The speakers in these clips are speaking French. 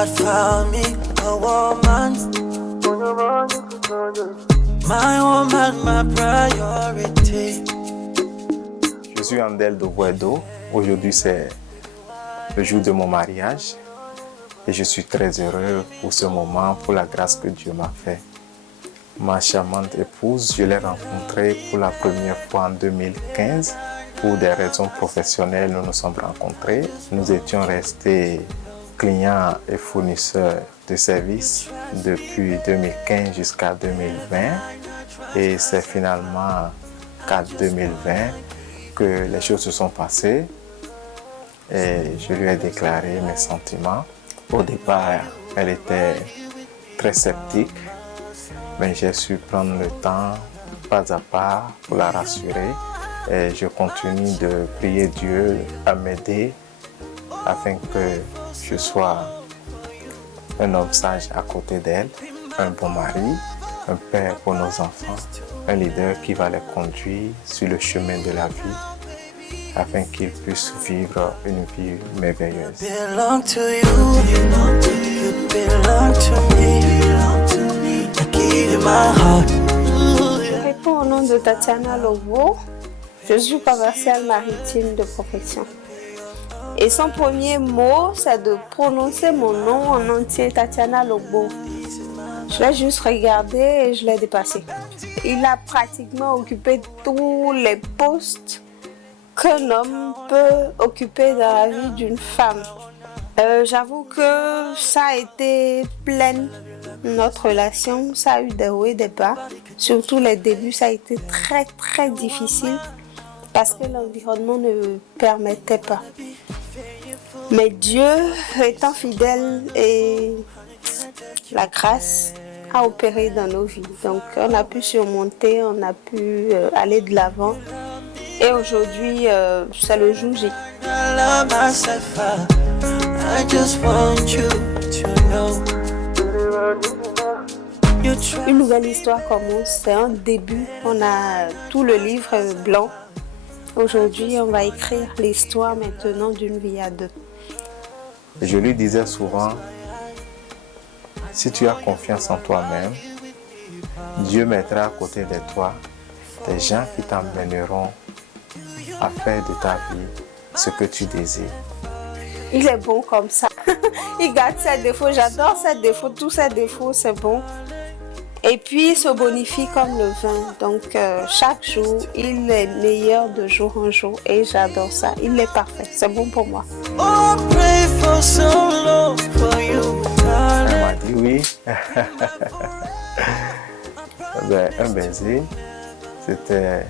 God found me a woman. My woman, my priority. Je suis Andel de Guaido. Aujourd'hui, c'est le jour de mon mariage. Et je suis très heureux pour ce moment, pour la grâce que Dieu m'a fait. Ma charmante épouse, je l'ai rencontrée pour la première fois en 2015. Pour des raisons professionnelles, nous nous sommes rencontrés. Nous étions restés clients et fournisseurs de services depuis 2015 jusqu'à 2020. Et c'est finalement qu'en 2020 que les choses se sont passées. Et je lui ai déclaré mes sentiments. Au départ, elle était très sceptique, mais j'ai su prendre le temps, pas à pas, pour la rassurer. Et je continue de prier Dieu à m'aider afin que je sois un homme sage à côté d'elle, un bon mari, un père pour nos enfants, un leader qui va les conduire sur le chemin de la vie afin qu'ils puissent vivre une vie merveilleuse. Je réponds au nom de Tatiana Lobo. Je suis commerciale maritime de profession. Et son premier mot, c'est de prononcer mon nom en entier, Tatiana Lobo. Je l'ai juste regardé et je l'ai dépassé. Il a pratiquement occupé tous les postes qu'un homme peut occuper dans la vie d'une femme. J'avoue que ça a été plein, notre relation, ça a eu des hauts et des bas. Surtout les débuts, ça a été très très difficile parce que l'environnement ne permettait pas. Mais Dieu étant fidèle et la grâce a opéré dans nos vies. Donc on a pu surmonter, on a pu aller de l'avant. Et aujourd'hui, c'est le jour J. Une nouvelle histoire commence, c'est un début. On a tout le livre blanc. Aujourd'hui, on va écrire l'histoire maintenant d'une vie à deux. Je lui disais souvent, si tu as confiance en toi-même, Dieu mettra à côté de toi des gens qui t'emmèneront à faire de ta vie ce que tu désires. Il est bon comme ça. Il garde ses défauts. J'adore ses défauts. Tous ses défauts, c'est bon. Et puis, il se bonifie comme le vin. Donc, chaque jour, il est meilleur de jour en jour. Et j'adore ça. Il est parfait. C'est bon pour moi. Elle m'a dit oui. Un baiser, c'était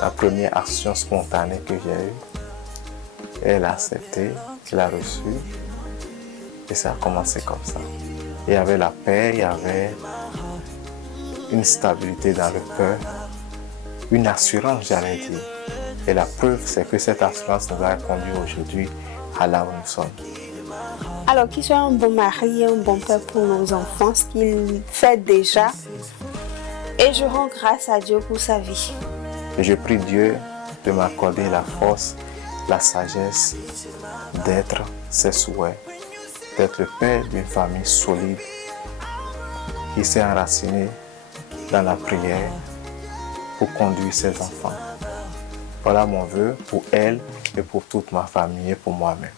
la première action spontanée que j'ai eue. Elle a accepté, elle a reçu. Et ça a commencé comme ça. Il y avait la paix, il y avait une stabilité dans le cœur, une assurance, j'allais dire. Et la preuve, c'est que cette assurance nous a conduit aujourd'hui à là où nous sommes. Alors, qu'il soit un bon mari et un bon père pour nos enfants, ce qu'il fait déjà. Et je rends grâce à Dieu pour sa vie. Et je prie Dieu de m'accorder la force, la sagesse d'être ses souhaits, d'être le père d'une famille solide qui s'est enraciné dans la prière pour conduire ses enfants. Voilà mon vœu pour elle et pour toute ma famille et pour moi-même.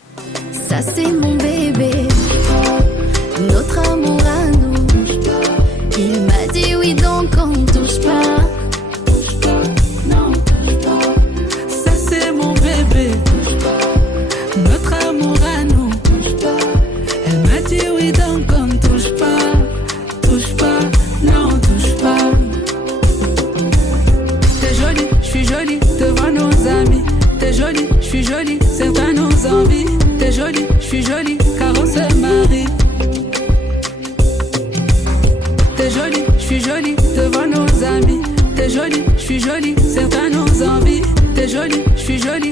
Ça c'est mon bébé, notre amour à nous. Il m'a dit oui donc on touche pas. Ça c'est mon bébé, notre amour à nous. Elle m'a dit oui donc on touche pas, non touche pas. T'es jolie, je suis jolie devant nos amis. T'es jolie, je suis jolie, certains nos envies. T'es jolie, je suis jolie, car on se marie. T'es jolie, je suis jolie devant nos amis. T'es jolie, je suis jolie, certains nos envies. T'es jolie, je suis jolie.